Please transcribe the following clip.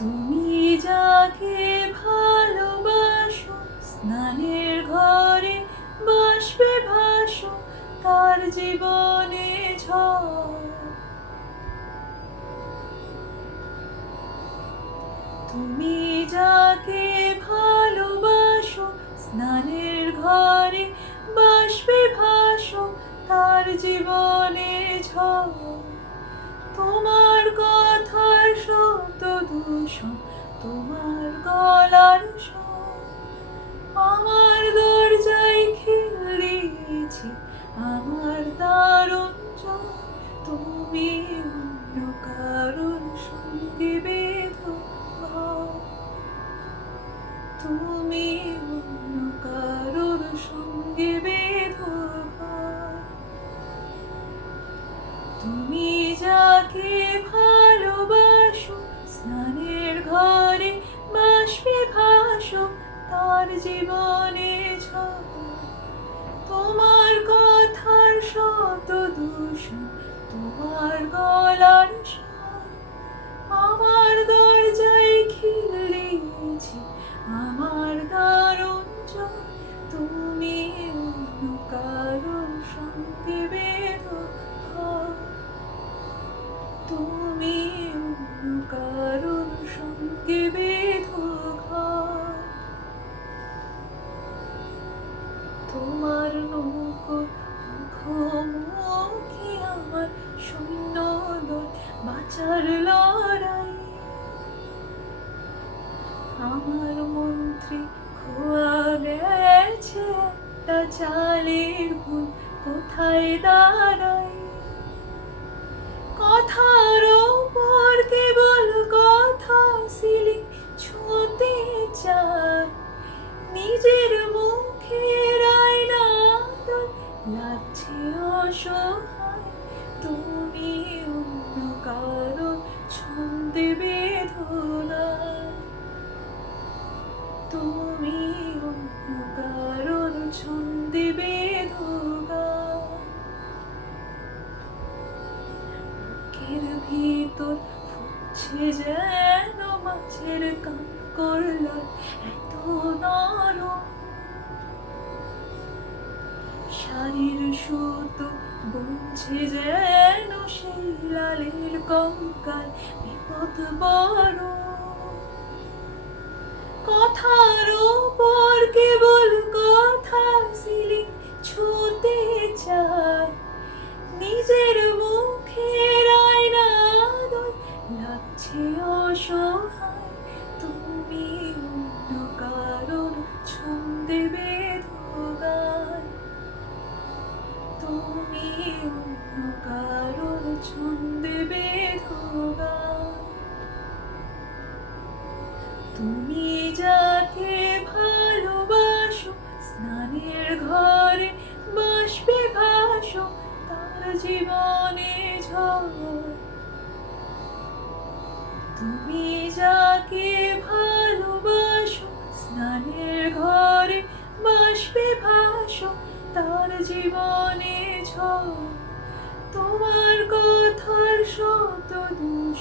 তুমি যাকে ভালোবাসো, স্নানের ঘরে বাষ্পে ভাসো, তার জীবনে ঝড়। তুমি যাকে ভালোবাসো, স্নানের ঘরে বাষ্পে ভাসো, তার জীবনে ঝড়। তোমার কথার শত দূষণ, তোমার গলার স্বর আমার দরজায় খিল দিয়েছে, আমার দারুণ জ্বর। তুমি অন্য কারোর সঙ্গে বেঁধো ঘর, তুমি অন্য কারোর সঙ্গে বেঁধো ঘর। তুমি যাকে ভালোবাসো, স্নানের ঘরে বাষ্পে ভাসো, তার জীবনে ঝড়। তোমার কথার শত দূষণ, তোমার গলার স্বর আমার দরজায় খিল দিয়েছে, আমার দারুণ জ্বর। তুমি অন্য কারোর সঙ্গে বেঁধো ঘর, তুমি অন্য কারোর সঙ্গে বেঁধো ঘর। তোমার নৌকোর মুখোমুখি আমার সৈন্যদল, বাঁচার লড়াই। আমার মন্ত্রী খোয়া গেছে একটা চালের ভুল, কোথায় দাঁড়াই। কথার ওপর কেবল কথা সিলিং ছুঁতে চায়, নিজের মুখের আয়না আদল লাগছে অসহায়। তুমি অন্য কারো ছন্দে বেঁধো গান, তুমি অন্য কারোর ছন্দে বেঁধো গান। বুকের ভিতর ফুটছে যেন মাছের কাঁকড়ার এত নরম, শাড়ির সুতো বুনছে যেন সেই লালের কঙ্কাল, বিপদ বড়। কথার উপর কেবল কথা সিলিং ছুঁতে চায়, নিজের মুখের আয়না আদল লাগছে অসহায়। তুমি অন্য কারোর ছন্দে বেঁধো গান, তুমি অন্য কারোর ছন্দে বেঁধো গান। তুমি যাকে ভালোবাসো, স্নানের ঘরে বাষ্পে ভাসো, তার জীবনে ঝড়। তুমি যাকে ভালোবাসো, স্নানের ঘরে বাষ্পে ভাসো, তার জীবনে ঝড়। তোমার কথার শত দূষণ,